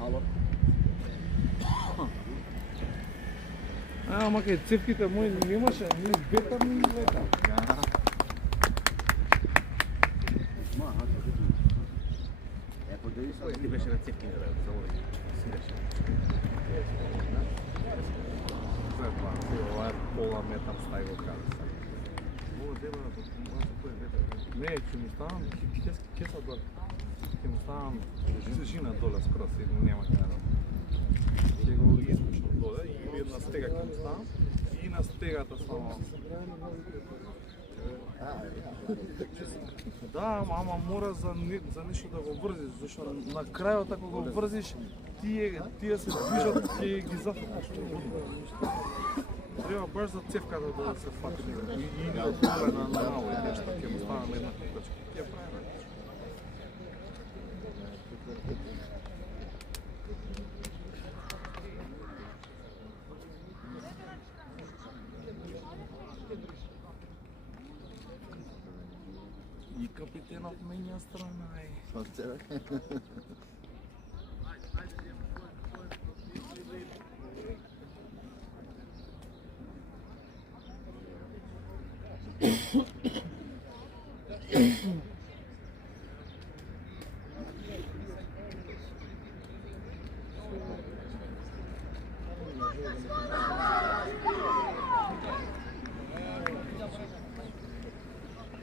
Ало. Ама кај цевките мои немаше, ни бета ми лета. Ти беше на цевки да заводи. Сидеше. Ова е пола метар стај го каде. Ова деба на кој ветер. Не, ќе му ставам кеса доле. Ќе му ставам жина доле скрос и нема каде да. Ќе го испушам доле и една стега ќе му ставам и на стегата само. Да, ама мора за нешто да го врзиш, зашто на крајот ако го врзиш, тие се движат, ќе ги зафаташ. Треба баш за цевката да се фати и отдоле на малој нешто, ќе му ставам една кукачка. Ќе правиме. И капитенот менја страна е.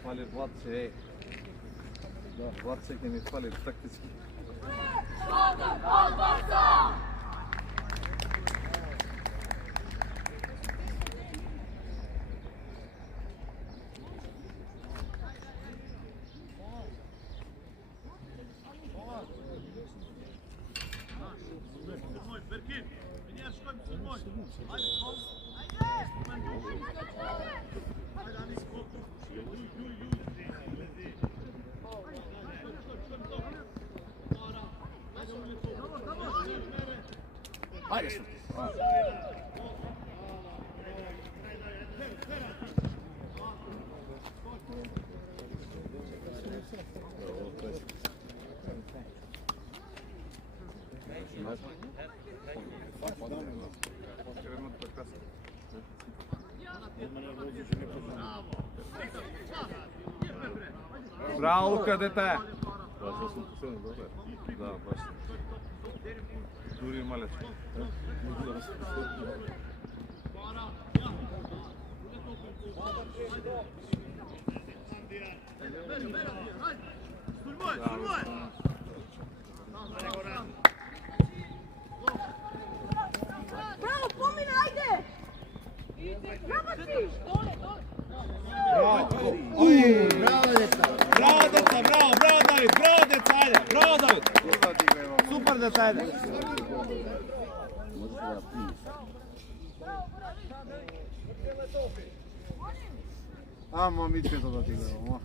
Фали Владце, да, Владце ќе ми фали тактички. Ajde. Браво, Лука, дете! Да, сум последен, добре. Да, баш. Дури малец. Браво, помина, ајде! Работи! Браво, деца! Браво, деца, браво, браво, Давид, браво, деца, ајде, браво, Давид! Супер, деца, ајде! Ама митчето да ти гледам,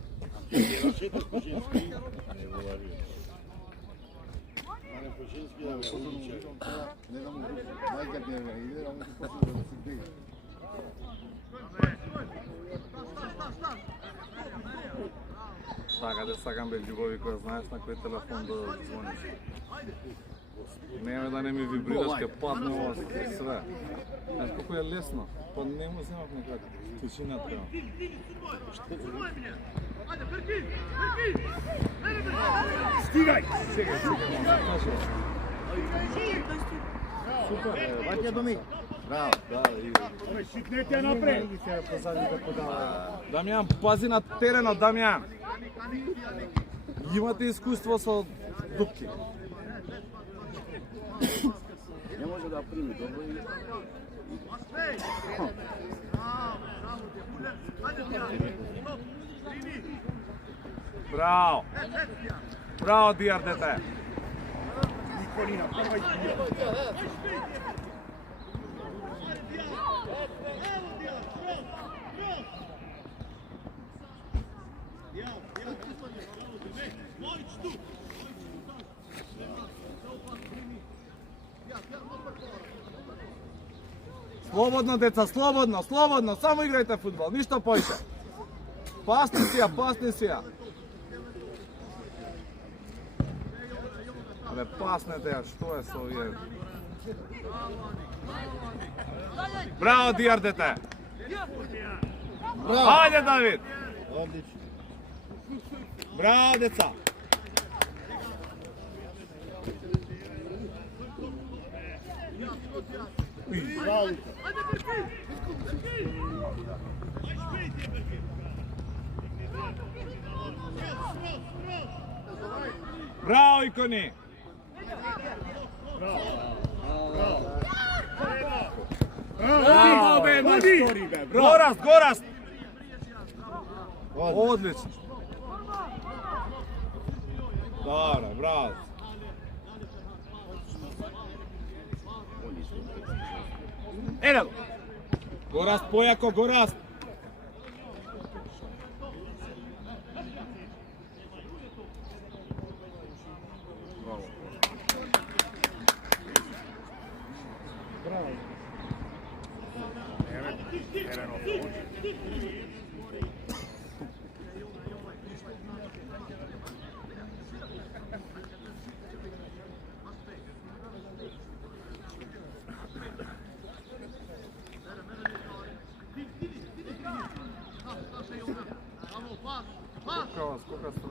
не да му мајка ти иде, ама ти почне да се бега. Така да сакам бе љубови која знаеш на кој телефон да звониш. Нема да не ми вибрираш, ке падне ова све. Знаеш колко е лесно, па не му земав некако. Тишина треба. Стигај! Супер, Ваќа до ми. Браво. да, и... Шитнете напред. Дамјан, пази на теренот, Дамјан! Имате искуство со дупки. Не може да прими добро и... Браво! Браво, Дијар, дете! Николина, прва избија. Слободно, деца, слободно, слободно, само играјте фудбал, ништо поише. Пасни си ја, пасни си ја. бе, паснете ја, што е со овие? Браво, Дијар, дете! Ајде, Давид! Одлично. Браво, деца! Браво. Браво, Икони! Браво, бе, мајстори, бе! Гораст, Гораст! Одлично! Добро, браво! Еде го! Гораст, појако, Гораст! Сколько страшно.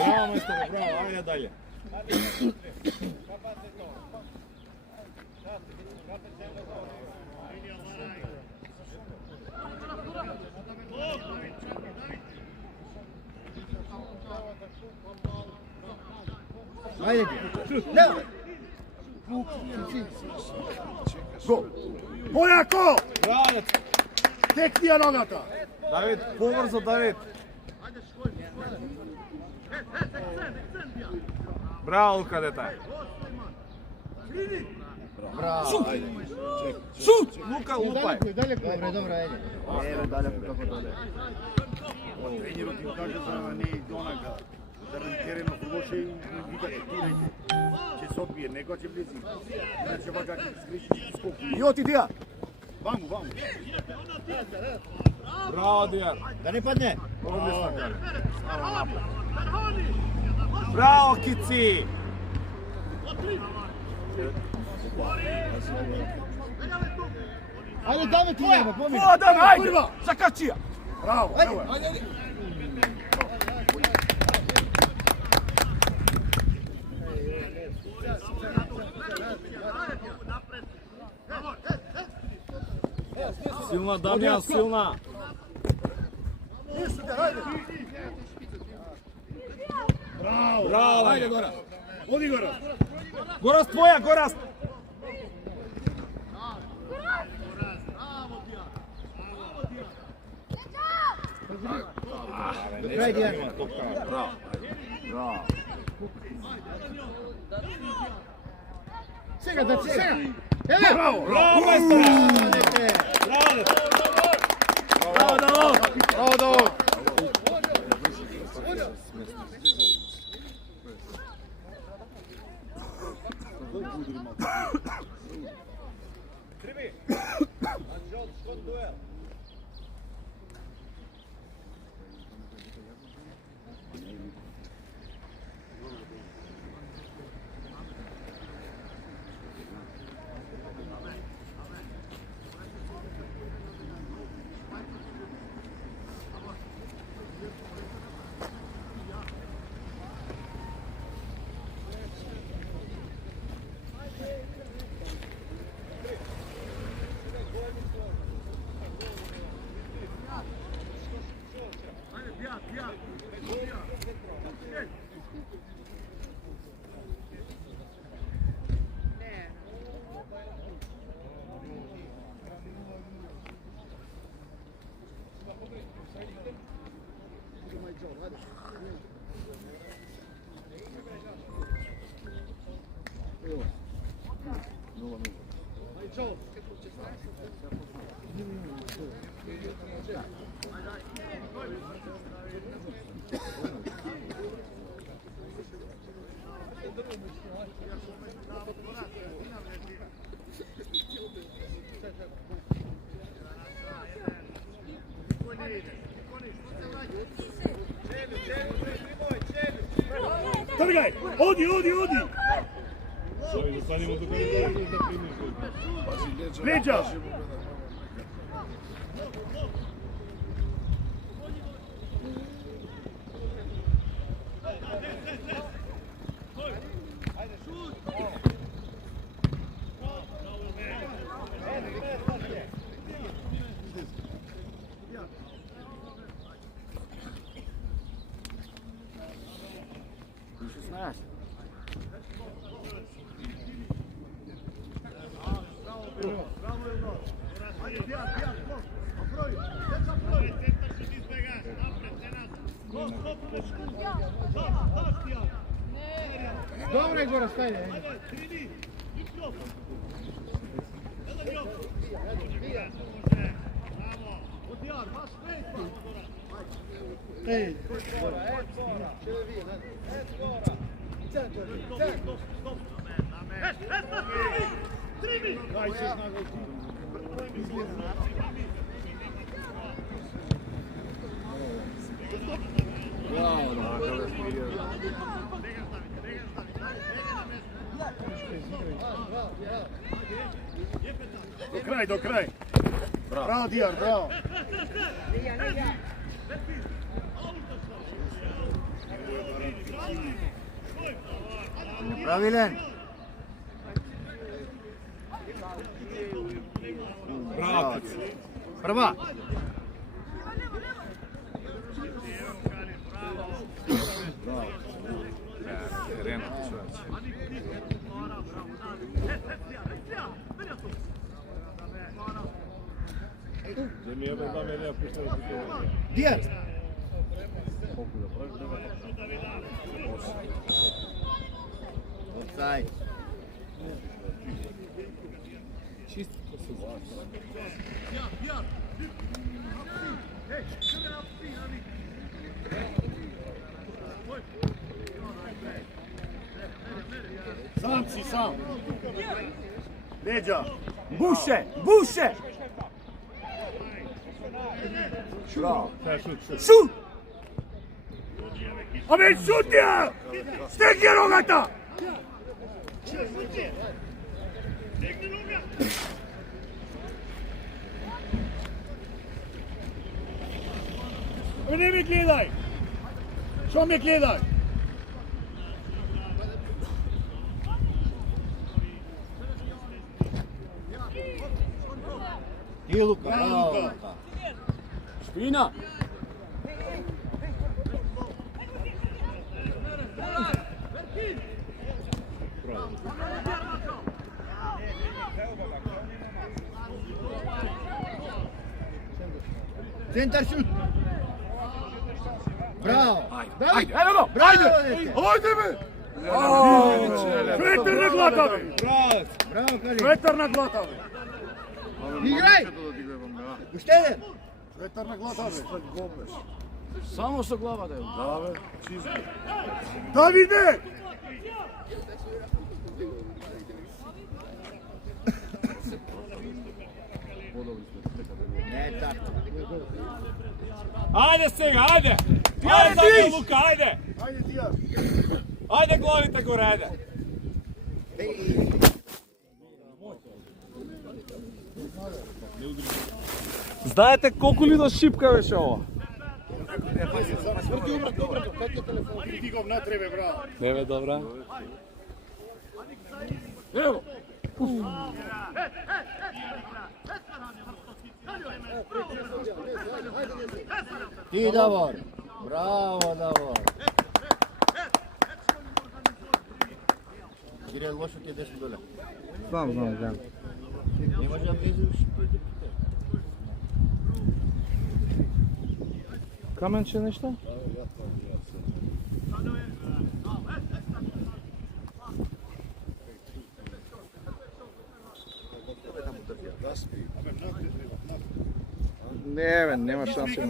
Браво, мајсторе, браво, ајде далje. Ајде. Давај. Го. Појако! Браво, деца. Текни ја ногата. Давид, побрзо, Давид. Браво, Лука, дете. Браво. Шут! Лука, лупај. Добре, ајде. Еве далеко како доле. Тренерот им кажа за не иде онака. Заради теренот лоше и викате тирајте. Ќе се одбие, некој ќе влези. Значи вака ќе скриши, ќе скоки. И оти Дијар. Ваму, ваму. Браво, Дијар. Да не падне. Одлично, Каре. Браво, Кици. Ајде, Давид, ти нема, помини. О, Давид, ајде. Закачија. Браво, Ајде, ево. ајде. Силна, Дамјан, силна. Браво. Браво, Ајде, Гора. Оди горе. Гораст, твоја, Гораст. Крај, Дијар. Браво. Браво. Сега, да, сега. Еве. Браво. Браво, мајсторе. Дете. Браво, дете. Браво, Давид. Браво, Давид. Тргај! Оди! Сој застанемо тука и да примиш. Леđa! Добре, Гора, стајде. Ей, Do kraј. Браво, Дијар, браво. правилен. Браво. Прва. Теренот, човече. Дијар. Офсајд. Чисто се зваш. Сам си, сам. Леđa. Буше, буше. Шут. Абе, шутија! Стеги рогата! Не ми гледај! Шо ме гледај? Ти Лука, браво, Лука. Шпина. Центар шут. Браво. Ајде, браво! Ајде бе! Ветер на глата бе! Браво, Кали. Ветер на глата бе! Играј. Уште еден. Ветер на глата бе! Само со главата. Да бе, чисто. Давиде! Не така. Ајде сега, ајде! Ајде, Ајде, Диш! Лука, ајде! Ајде, Дијар! Ајде главите горе, ајде! Знаете колку ли да шипка беше ова? Ти го натребе, браво! Не бе, добра. Ево! Ти, Давор. Браво, Давор. Кирил, лошо ти идеш доле. Знам. Не може да влезеш. Каменче нешто? Не бе, нема шанса.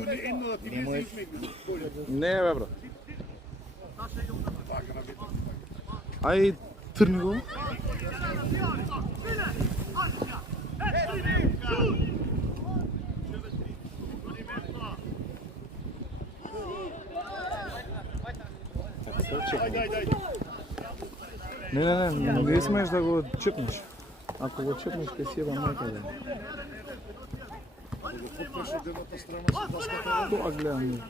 Не бе, брат. Ај, трни го. чекнеш. Не смееш да го чепнеш. Ако го чепнеш, ќе си еба некаде. Футболше едната страна со даската. Тоа гледам.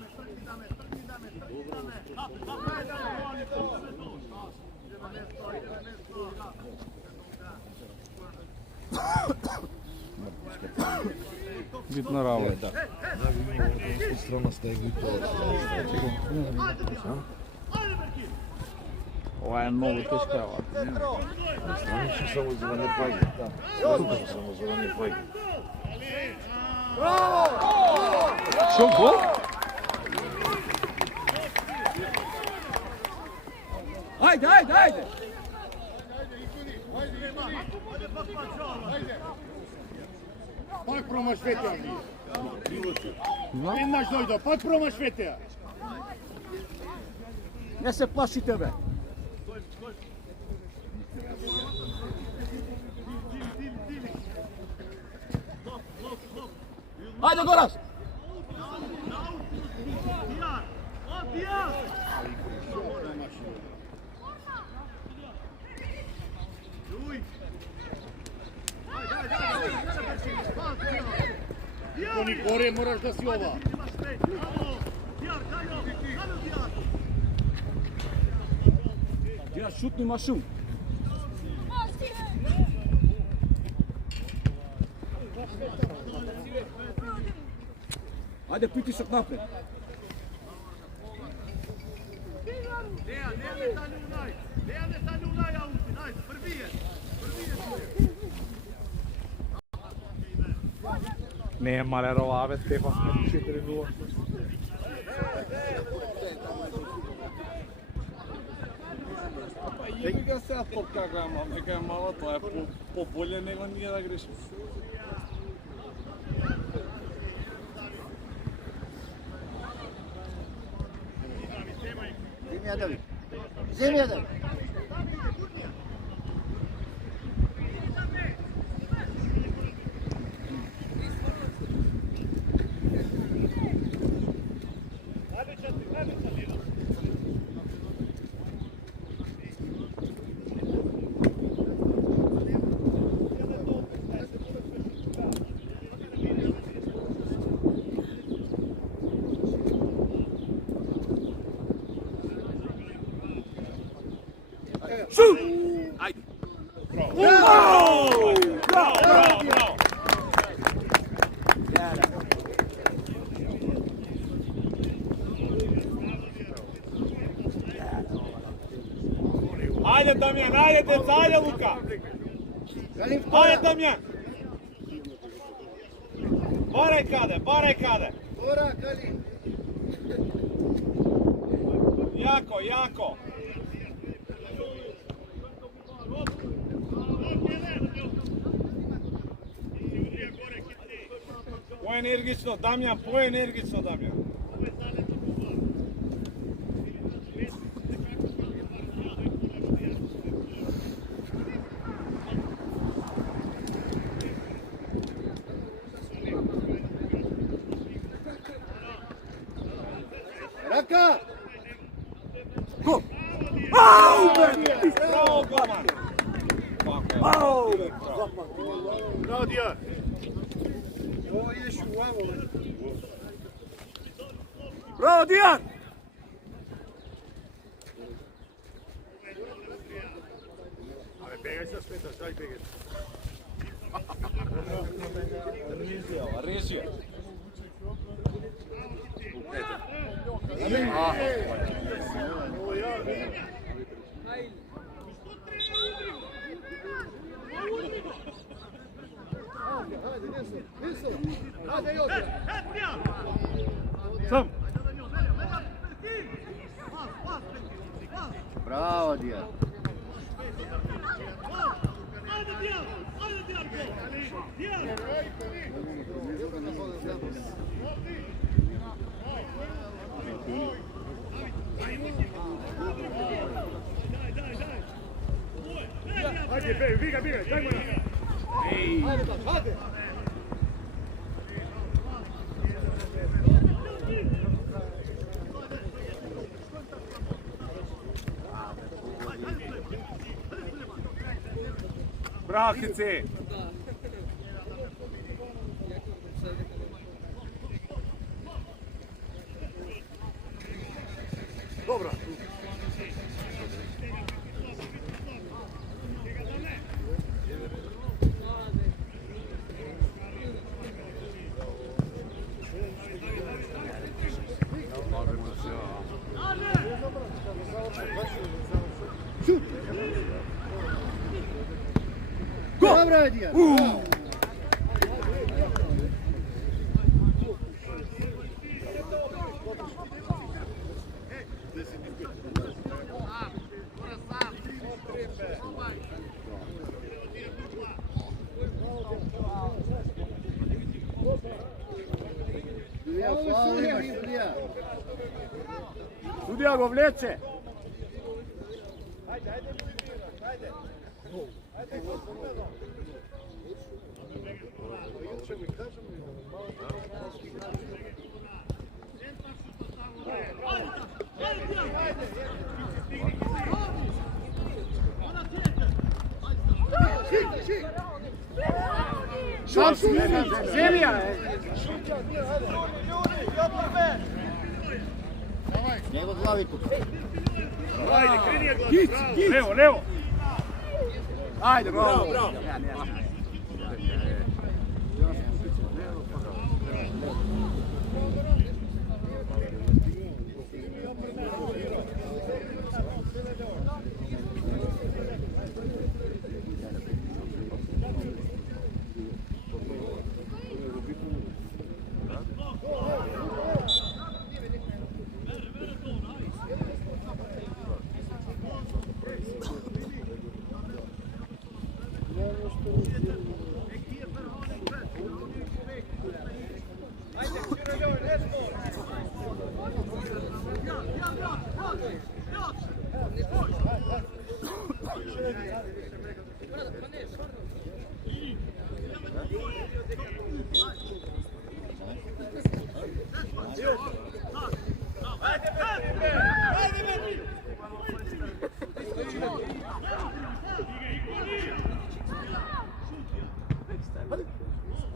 Битна работа. Страна сте ги Ова е многу тешка работа. Страничи само за да не паѓа. Само за да не паѓа. Шо гол? Ajde, ajde, ajde! Пак промашвете, Анди. Еднаш дојде, пак промашвете. Не се плаши тебе! Ajde, Goras! Тони горе, мораш да си ова. Dija šutni mašun. Ajde, pritisak napred. Не е малерова, бе, Стефан, 4-0. Еки га сега топка гама, нека е мала, тоа е по-боле него ние да грешим. Земја да ви. Ajde, Damjan, ajde, deca, ajde, Luka. Ajde, Damjan. Baraj kade. Jako. Poenergično, Damjan, Damjan. Рака! Bravo, golman. Bravo, Dijar. Bravo, Dijan! Ale pegaj sa smetaš, daj pegaj. Режија. Браво, Дија. Ajde, bigaj, daj mu na. Ajde. Браво, Хице! Добро. Добро, Адијан. Судија, фаул имаш, судија. Судија го влече. Земја е. Него глави тук. Ајде, крени ја глава. Лево, лево. Ајде, браво.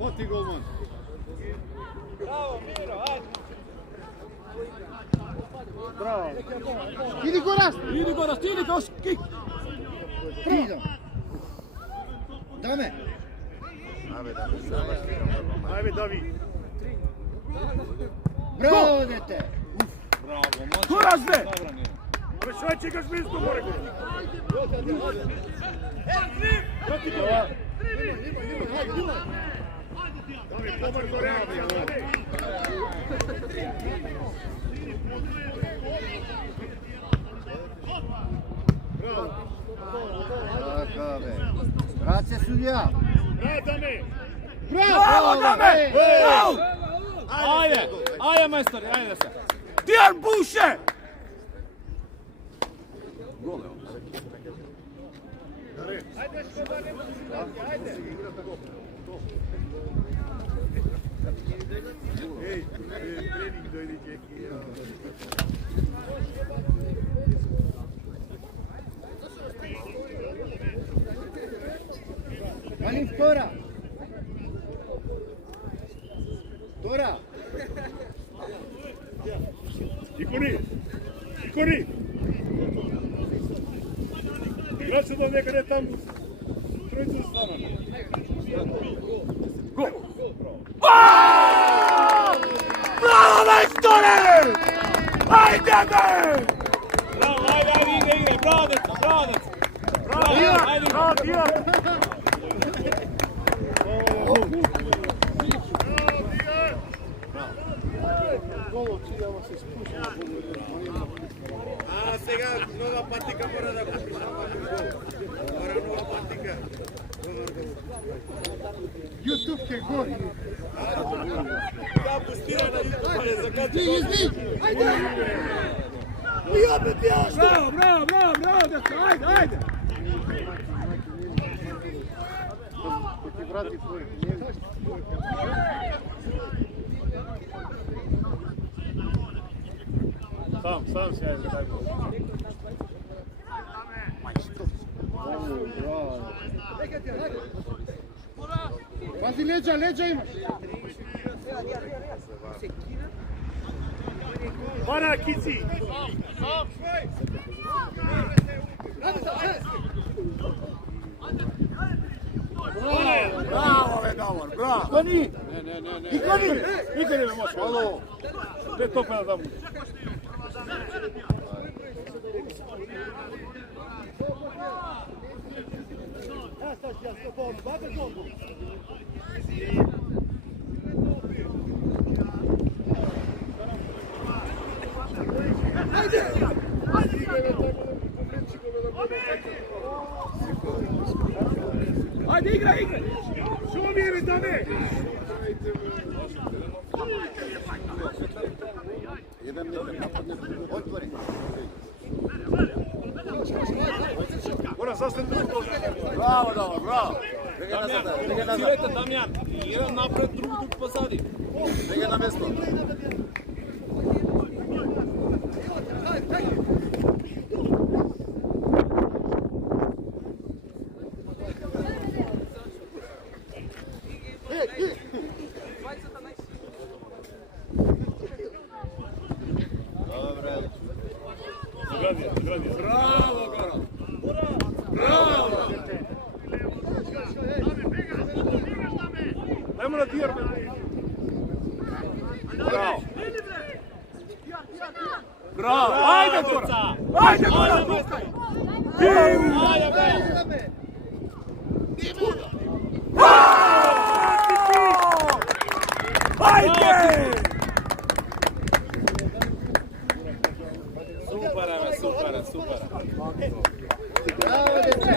Оти голман. Иди Горас. Иди Горас, иди Горас, кик. Идам. Даме. Ајде, Дави. Браво, дете. Горас бе. Прашај, чекаш место горе. Дави, побрзо реакција. Така бе. Раце судија. Даме. Браво, Даме. Браво. Ајде, ајде мајстори, ајде се. Дијан Буше. Еј, тренинг дојди чеки. Малин втора. Втора. Икони. Икони. Играче до некаде таму. Тројца станат. Браво, мајсторе! Ајде бе! Браво, ајде, игре, браво, деца, браво, деца! Браво, ајде, браво, Дијан! А сега нова патика мора да купиш. Мора нова патика. YouTube ке гори. Да пустира на YouTube за кај. Изди. Ајде. Браво, браво, браво, браво, деца, ајде, ајде! Ти врати твој. Сам се ајде тај гол. Браво. Пази леđa имаш. Вара, Кици! Браво, бе, Давор, браво! Икони! Не. Икони! Икони, бе, може. Ало! Бе, топена да му. Ajde, igraj! Što mi je, Dane? Jedan metar, napadne, otvori. Mora sasvim drugo. Bravo, Davor, bravo! Bega nazad, bega nazad. Сирайте, Дамјан. Еден напред, друг позади. Bega na mesto. Браво, Горо. Ajmo na dijar. Bravo. Браво! Ajde, Gora! Ajde, Gora! Ajde, бе! Супер. Браво, деца!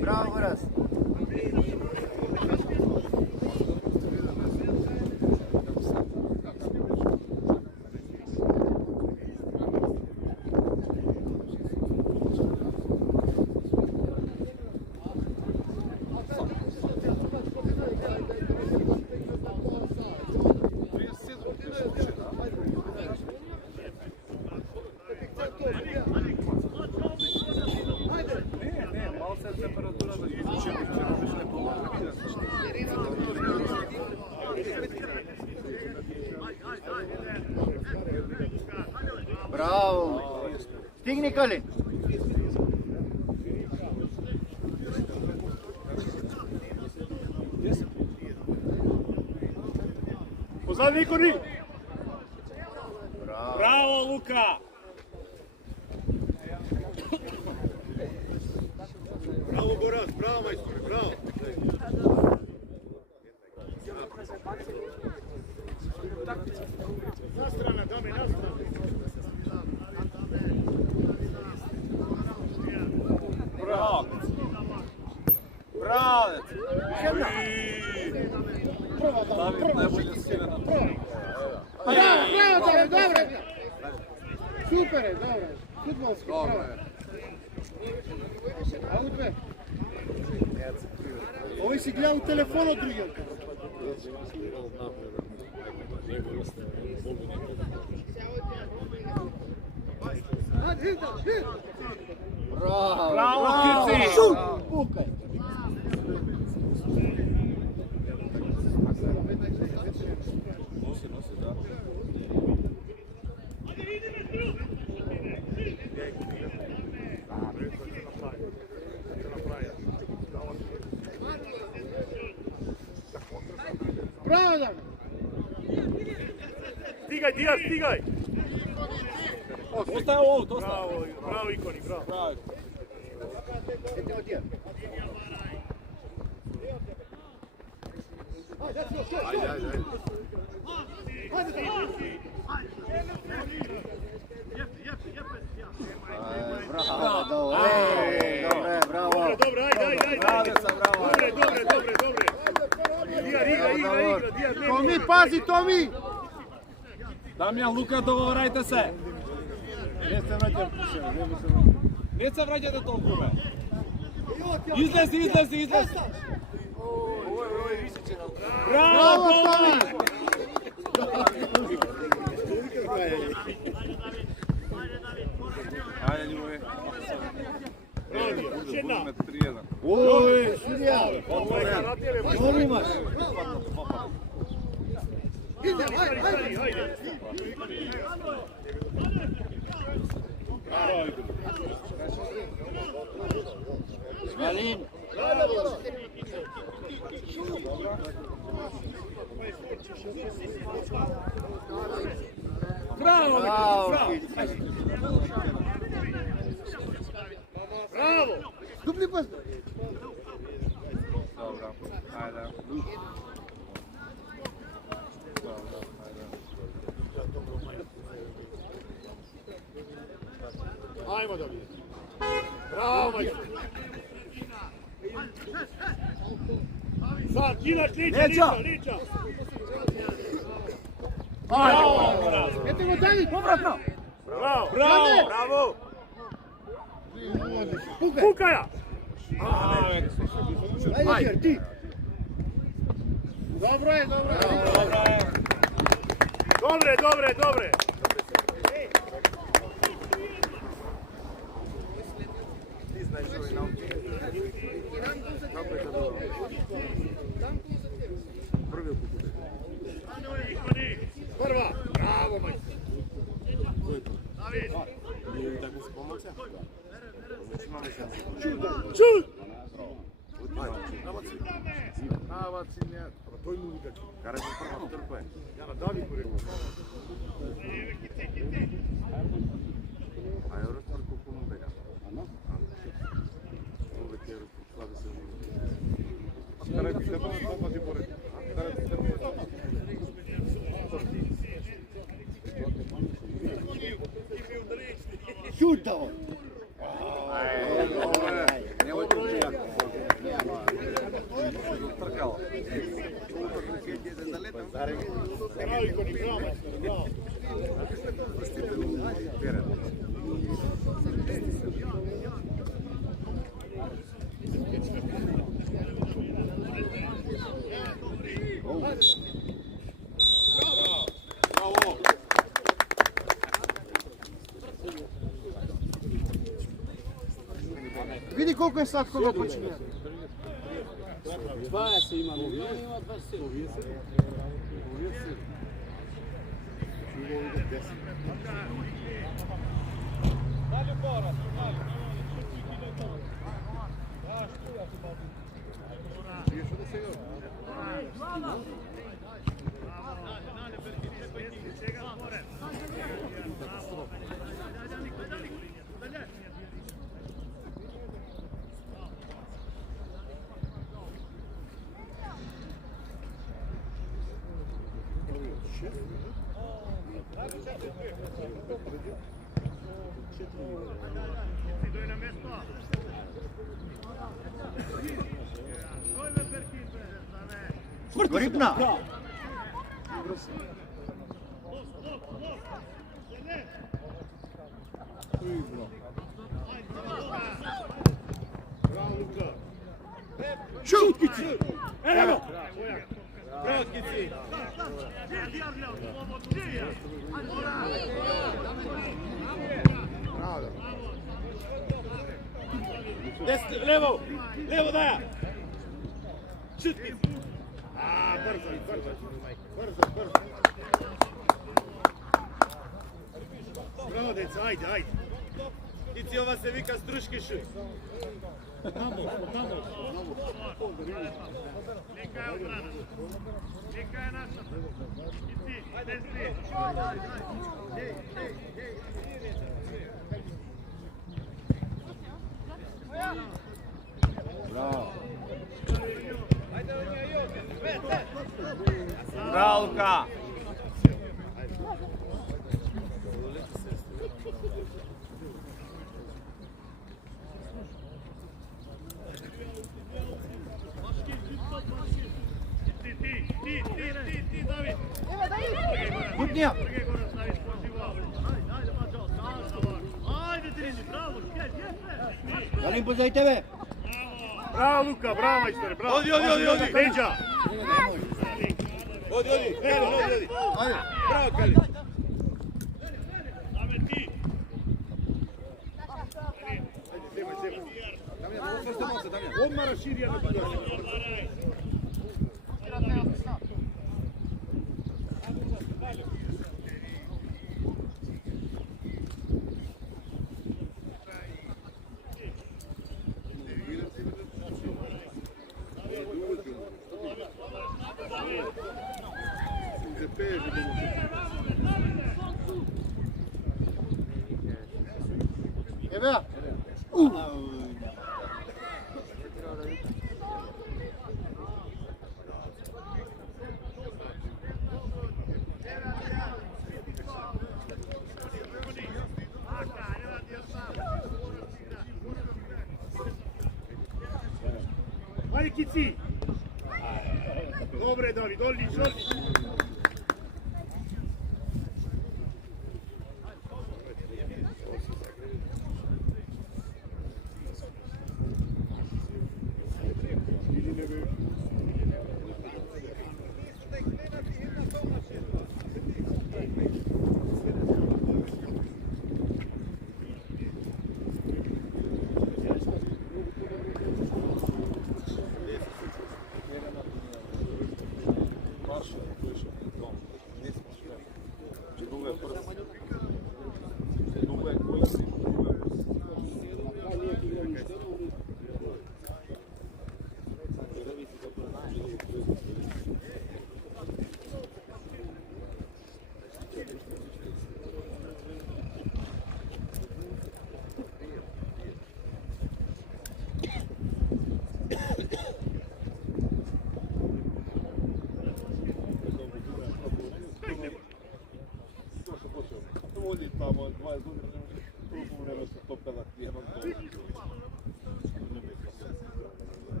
Браво, Горас! Браво! Стигни, Калин! Позади Икони! Браво, Лука! Браво, Горас! Браво, мајсторе! Браво! На страна, Даме, на страна! Браво! Браво! Давид најбоље скина на тоа. Браво, добре! Супер е, добре! Фудбалски, браво! Аутбе! Овој си гледа у телефонот другиот. Браво, Кици! Пукај! Браво, Даме! Стигај, Дијар, стигај! Остај овој, остај. Браво, браво, Икони, браво! Браво. Ете од Дијар. Браво, добре, браво! Добре, ајде! Браво, деца, браво. Добре! Дијар, игра, Дијар! Томи, пази, Томи! Дамјан, Лука, договорајте се. Не се враќам пише, не ми се Не се враќате толку, бе. Излези. Браво, Томи! Ајде, љубови. Будеме 3-1. Ој, судија. Што имаш? Галин. Браво! Браво! Дупли пас. Добро, ајде. Ајмо да видим. Браво, мајстор. Sad, Kilač, Liča. Ете го Давид, повратно. Браво. Пукаја. Ајде, ти. Добро е. Добре. Прва. Браво, мајстор. Чуд! Тој му вика, карај го прва трпа е. Ја на Давид го рекол. Ај, Евростар колку му бега? Ове ке Евростар да се вidi. Карај би тебе два пати поред. Шута он. Немој трчања. Тркало. Види колку е сладко го почине. 20 имам, има 27. Рипна. Шутки! Ево! Братки! Лево! Лево даја! Шутки! Брзо! Браво, деца, ајде! Ици, ова се вика струшки шут. Тамо. Нека е одбрана. Нека е наша. Ици, ајде си. Браво. Браво, Лука! Ти, Давид! Кутнија. Галин, позај тебе. Браво, Лука, браво, мајстор, браво! Оди! Леđa! Оди! Оди! Браво, Кали! Odmah raširi, ja ne budu. Eve. Ajde, Kici! Dobre, David, odlično.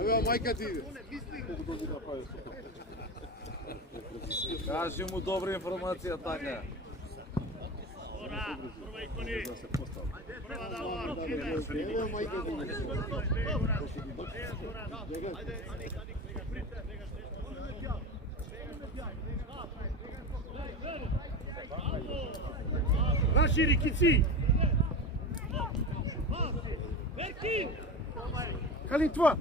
Evo, majka ti ide. Кажи му добра информација така. Evo, majka ti ide. Raširi, Kici! Kalin, tvoja!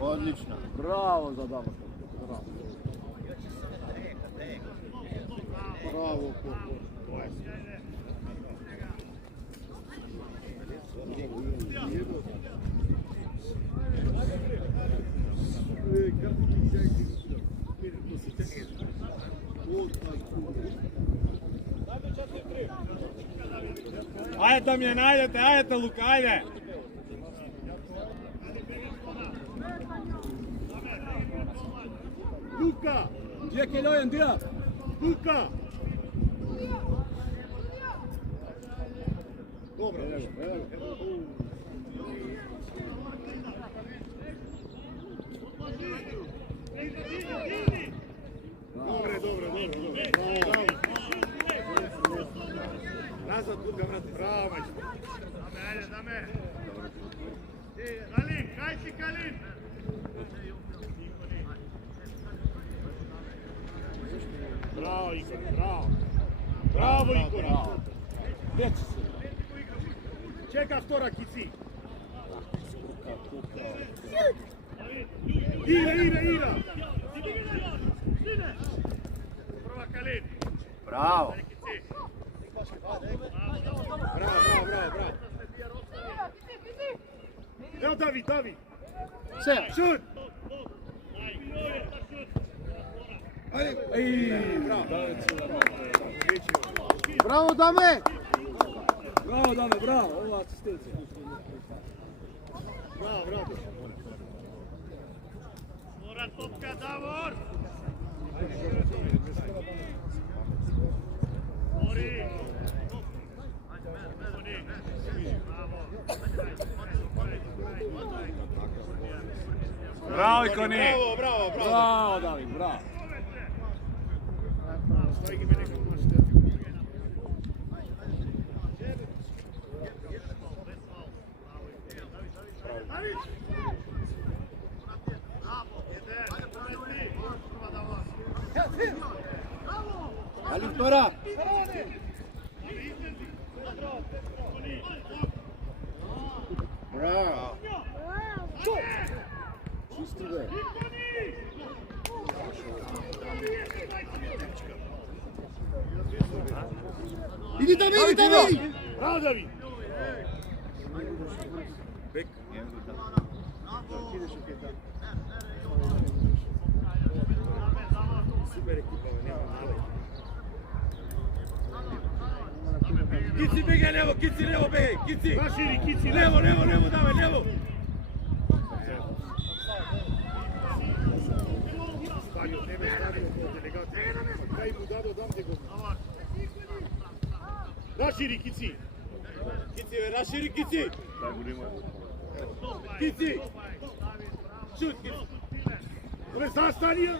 Odlično. Браво за дамата. Bravo, Ајде Дамјан, ајдете Лука, ајде. Luka! Gdje je Keljojan, gdje? Luka! Dobro. Dobro. Nazad, Luka, vrat. Bravo, majčko. Dame. Kalin, kaj si Kalin? Bravo, Igor, bravo. Bravo, Igor. Čeka vtora, Kici. Ira. Prva Kalin. Bravo. Bravo. Evo David. Sve. Šut. Bravo, Dame! Bravo, Dame, bravo, ova asistencija. Bravo. Mora topka, Davor! Mori! Браво, Икони! Bravo! Bravo, David, bravo. Али втора. Браво! Чисти бе. Иди там, иди там, иди! Браво, Давид! Kici bega levo, Kici levo bega, Kici. Raširi, Kici, Levo, levo, levo, dame, levo. Stavio, nebe stavio kao delegacija. Kaj mu dado, dam te go. Raširi, Kici. Kici, raširi, Kici. Daj mu nema. Kici. Šut, Kici. Ove zastanija.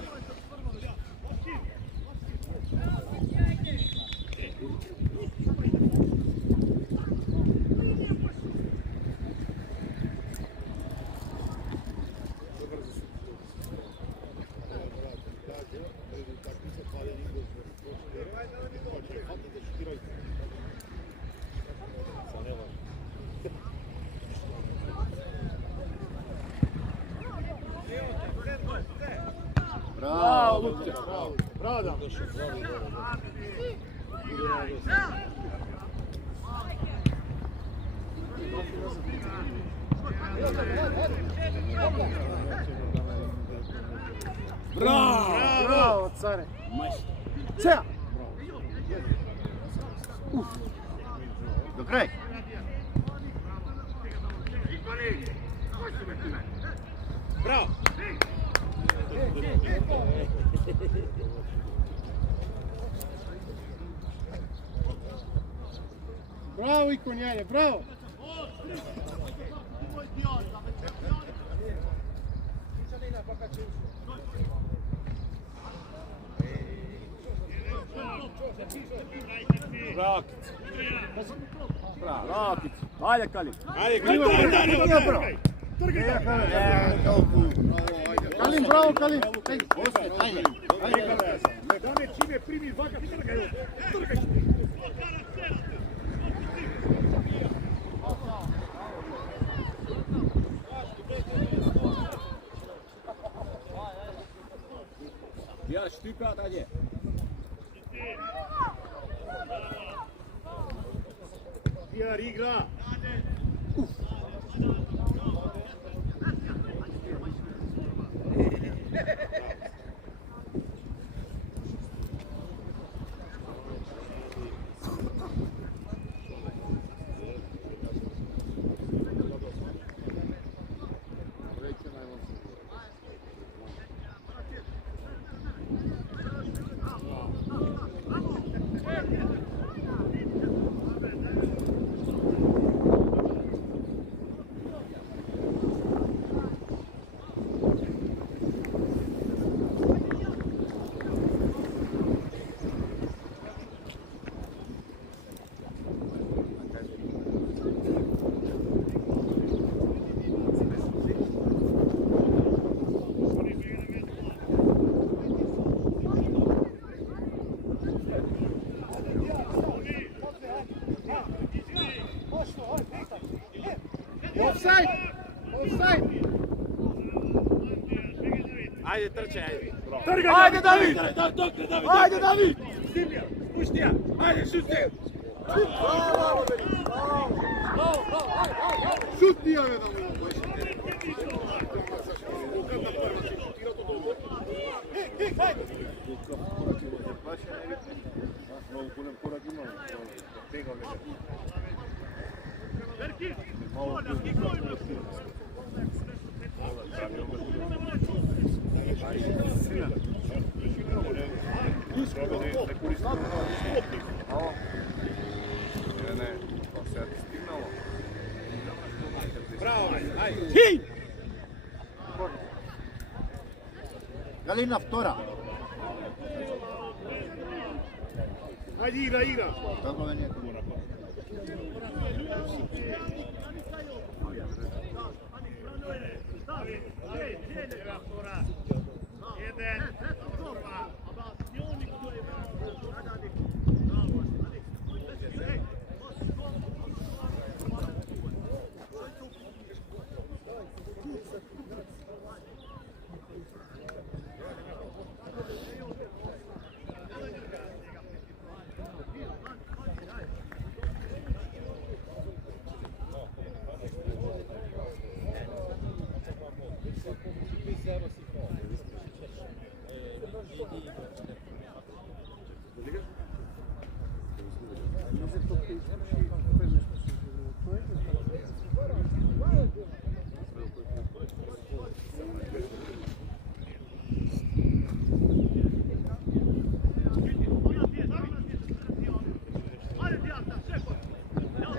Браво, Луце. Bravo, da. Браво, царе. Цеа. До крај. Браво. Браво, Икоњање, браво. Браво. Браво, Кици. Ајде, Кали. Ајде, Кали. Калин, браво, Калин. Da me čime primi vaka, trgaj ovo. Trgaj. Ja, štika, dalje. Pijar igra. Офсайд! Офсайд! Ајде, трчај, ајде. Trgaj. Ајде, Давид. Давид. Ајде, Давид! Стимја, спушти ја. Ајде, шути. Шутни ја, бе, да му Много голем корак има. Тега гледа. Браво, ајде. Галина втора. Ajde, igra, igra. Како е некој?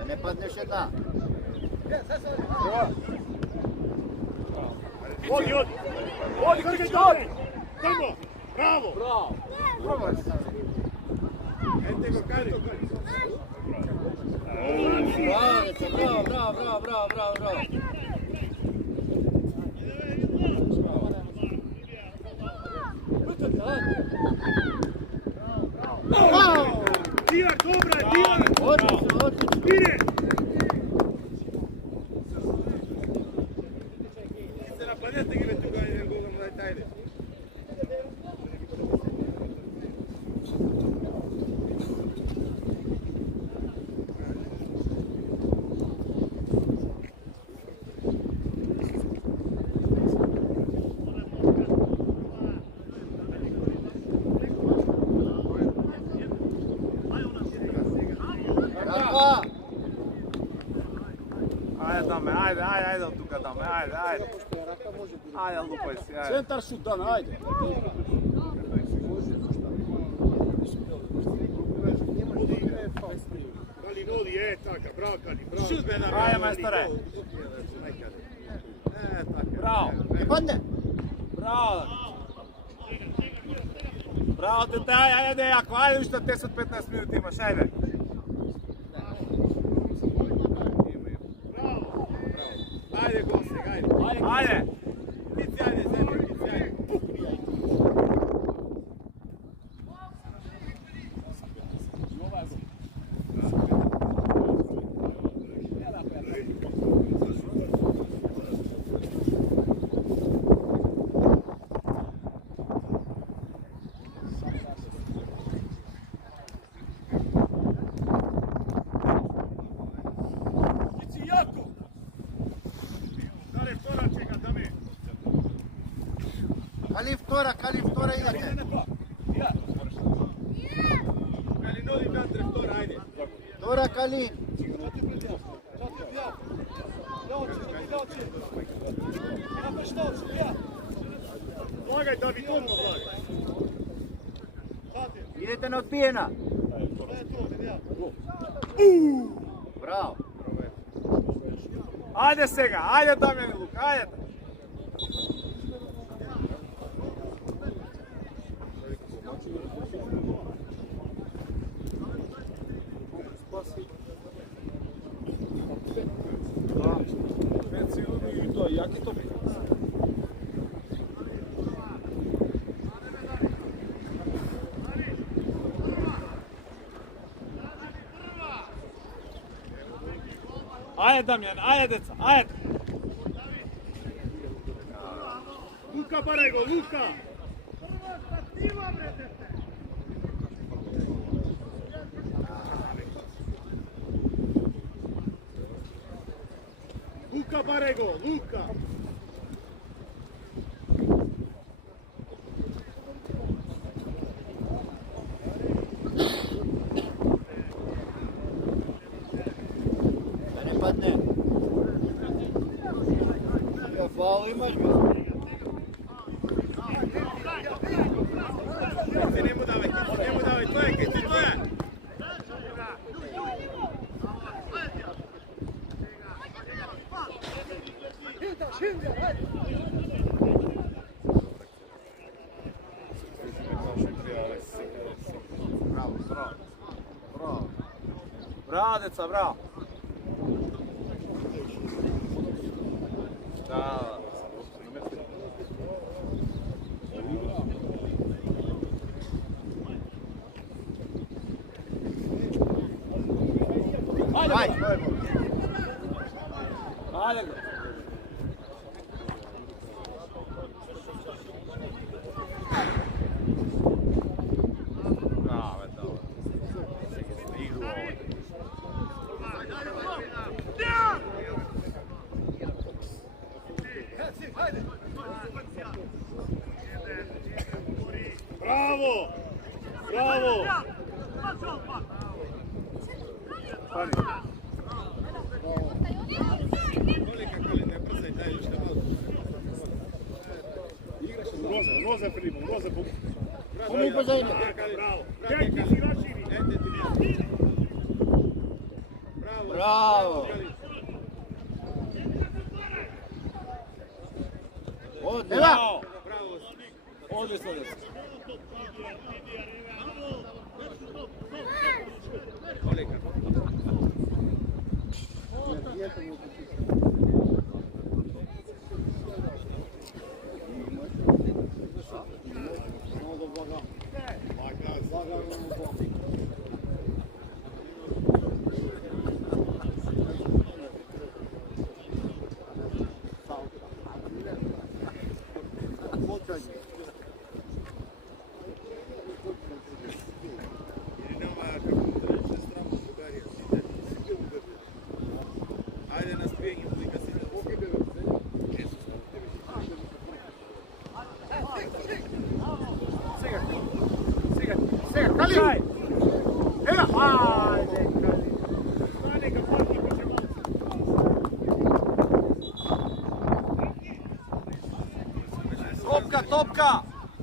Не паднеш една. Оди, оди! Оди, кажи оди! Тamo! Браво! Браво! Ете го, Кали! Браво, деца, браво, браво, браво, браво, браво, браво. Браво! Дијар, добра, Дијар! Отлично, отлично. Иде! Se napадете ги бе тука еден гол му дајте ајде. Браво. Ајде даме, ајде од тука даме, ајде. Ајде лупај си, ајде. Центар шут, даме, ајде. Кали, оди, така, браво, Кали, браво! Шут бе да Ајде, мајсторе. Браво, Не падне. браво. Браво, дете, ајде, јако, ајде, уште 10-15 минути имаш, ајде. Ајде гол сега, ајде. Ајде. Пици, ајде, земји, пици, ајде. Пици, јако! Дале, втора чека, даме! Кали втора идете. Кали, ноди вјатре, втора, ајде. Втора Кали. Влагај, Давид, одма влагај! Идете на одбиена. Браво. Ајде сега, ајде Дамјан Лук, ајде. Пет сигурно и тоа, јаки топи. Ајде Дамјан, ајде деца, ајде. Лука, барај го, Лука! Лука, барај го, Лука! Да не падне. Фаул имаш бе. Кици, не му давај, Кици, не му давај, тоа е, Кици, тоа е. Браво, браво. Браво. Браво, деца, браво. Да. Ajde go. Bravo, dobro. Igru ovdje. Bravo! Bravo! Ugroza Filipa, ugroza Bog. Ono i pozajme. Bravo. Bravo. Evo! Odlično.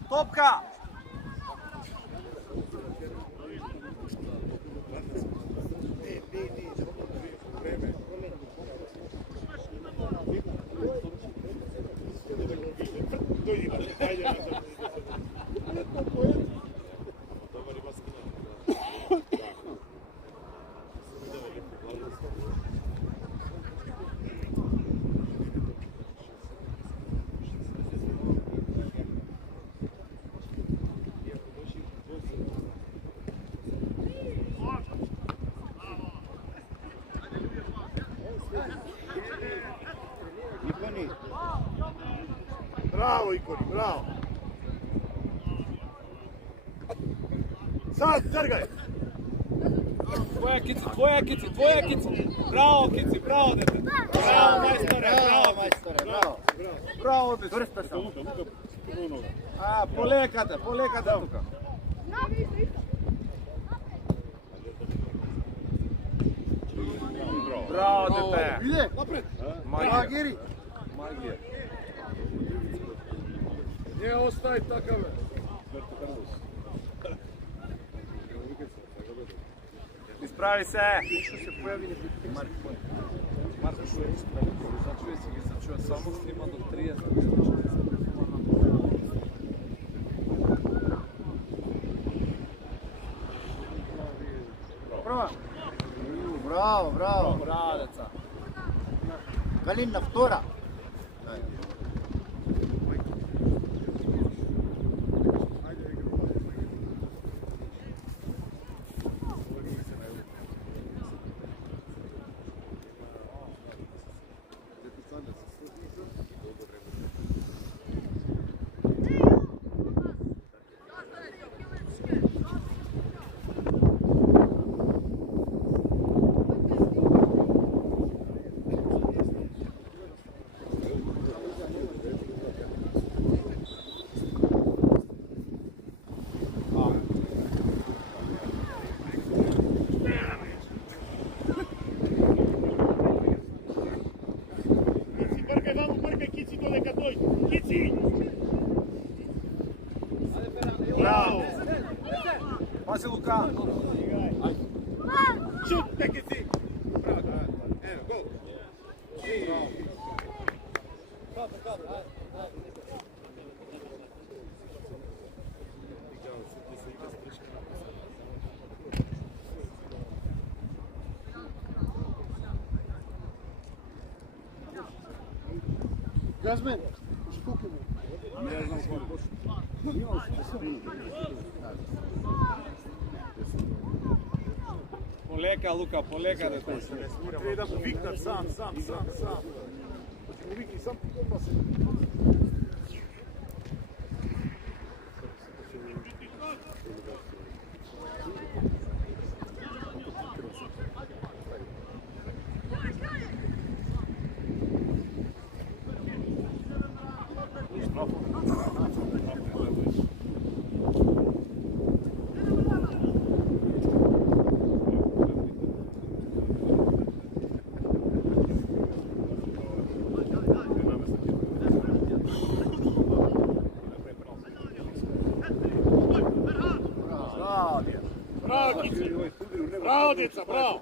Topka! Bravo, Ikoni, bravo. Sad, trgaj. Tvoja kici. Bravo, kici, bravo, dete. Bravo, majstore, bravo. Bravo, dete. Vrsta samo. Polekate tuka. Bravo, dete. Ide. Magija. Не остај така бе. Ispravi se. Марко што е зачуе само снима до 30. Браво, браво. Bravo, deca. Калин на втора. Bravo. Pazi Luka. Šut, Pekici. Bravo, evo, gol. Газмен, сколько ему? Не знам сколько. Полека, Лука, полека да те. Треба да му викнат сам. Му викни сам, па се. Bravo, deca, bravo!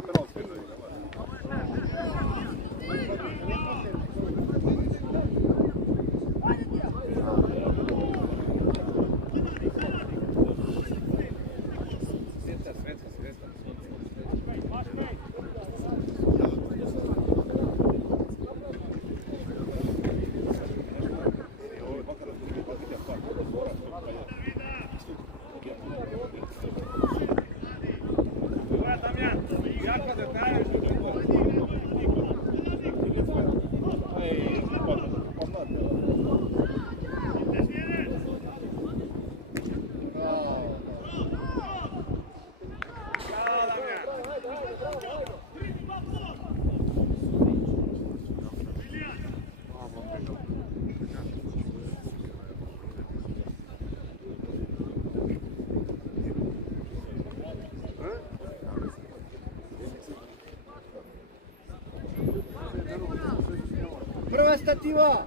Prva stativa!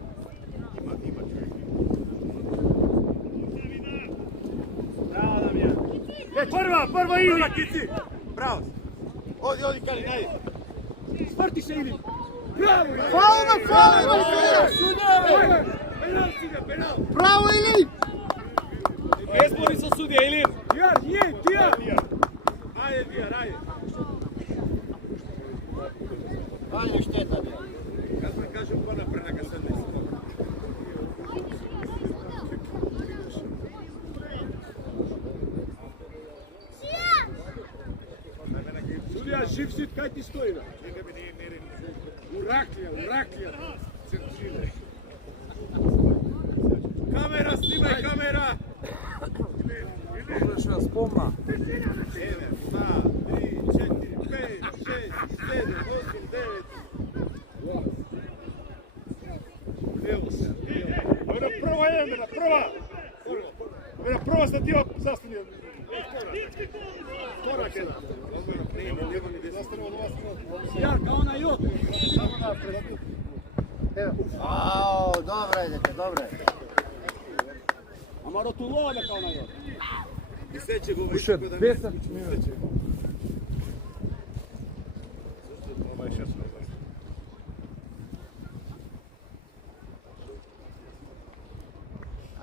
Bravo, Damjan. Prva ili! Prva, Kici. Bravo. Odi, Kali, najdi. Sporti se ili! Faul! Sudjeve! Penal. Bravo ili! Ne spori sa sudija, Ilir. Dijar! Ajde, Dijar, ajde. Ajde šteta, be. Kad me kažem ko napred, neka sad ne stoji. Sudija, živ sit, kaj ti stoji? Uraklija. Centrira. Kamera, snimaj, kamera. Dobro što vas pomna. 1, 2, 3, 4, 5, 6, 7, 8, 9. Evo se. Prva stativa sastavljena. Korak jedan. Ja, kao na jod. Ao, dobro je, dete, dobro je. Ама ротуловаме kao na jod. I sve će govoriti. Uše 10 minuta.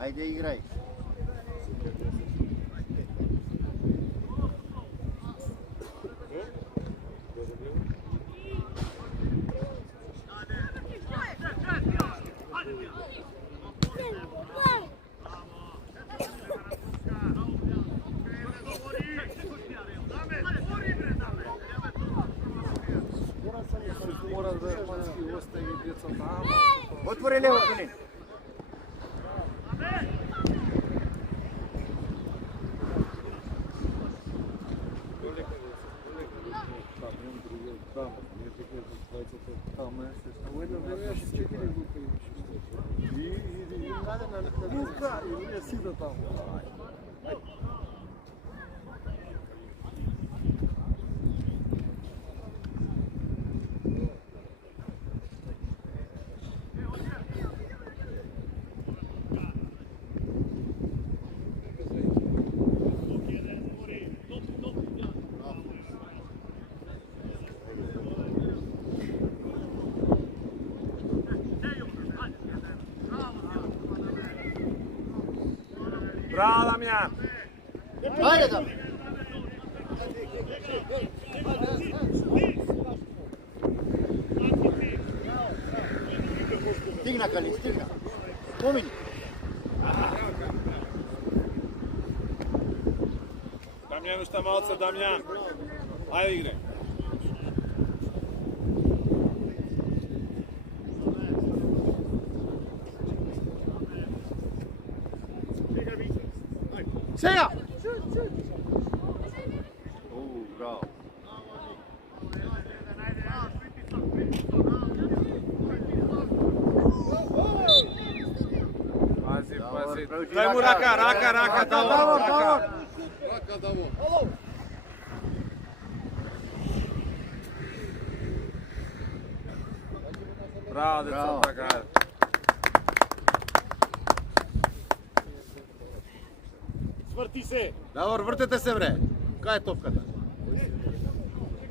Ajde, igraj. Mora da ostaje djeca tamo. Otvori levo, Filip. Tamo je sve. U jedno vreme još 4 Luka imaš. I kada na Luka i nije sida tamo. Bravo, Damjan. Ajde, da. Stigna, Kali, stigna. Pomini. Damjanu šta malce, Damjan. Ajde igre. Сега! Браво. Пази, пази. Правиш Дај му рака, рака, Давор, рака. Рака Давор. Браво, деца, Браво. така е. Сврти се. Давор, вртете се, бре. Кај е топката?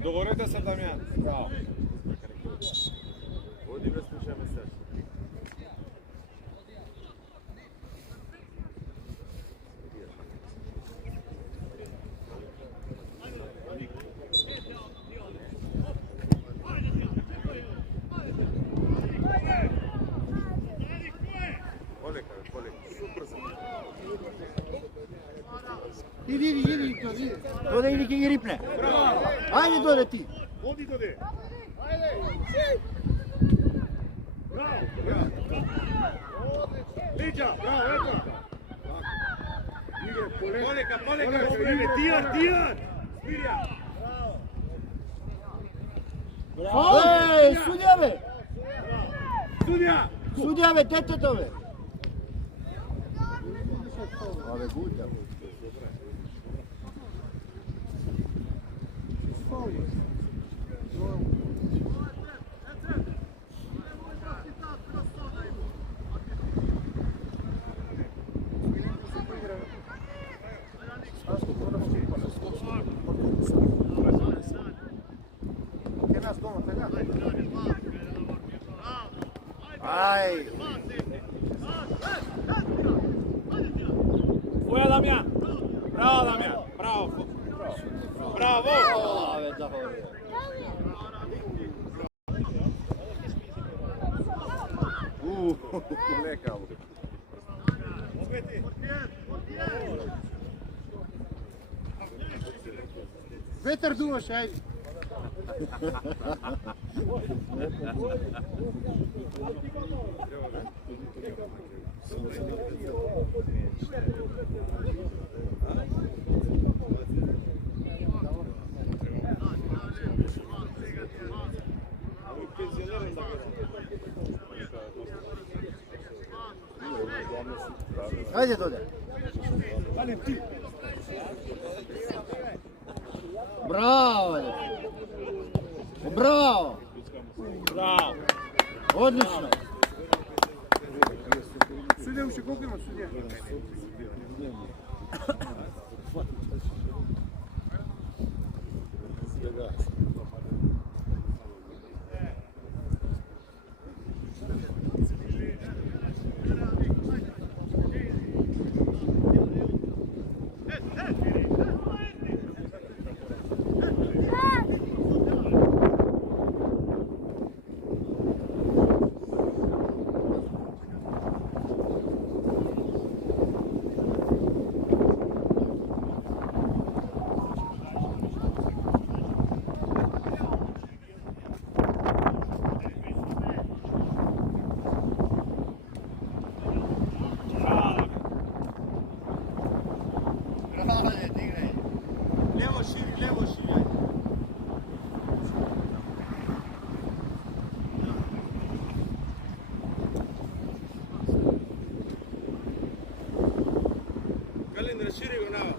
Договорете се, Дамјан. Браво. Оди бе, слушаме се. Полека, полека. Супер съм. Иди, доде или ќе ги рипне. Ајде доде ти. Оди доде. Браво. Леđa, браво, ето. Игре, полека. Полека, Игре, Тијан. Спирија. Еј, судија бе. Судија. Судија бе, детето бе. Абе, гуѓа. Ај. Твоја, Дамјан. Браво, Дамјан. Браво. Браво. Абе, Давор. Полека, Ветер дуваш, ајде. Ајде доде. Браво, бе. Браво. Браво. Одлично. Судија уште колку има судија? Лево шири. Калиндра, шири го нава.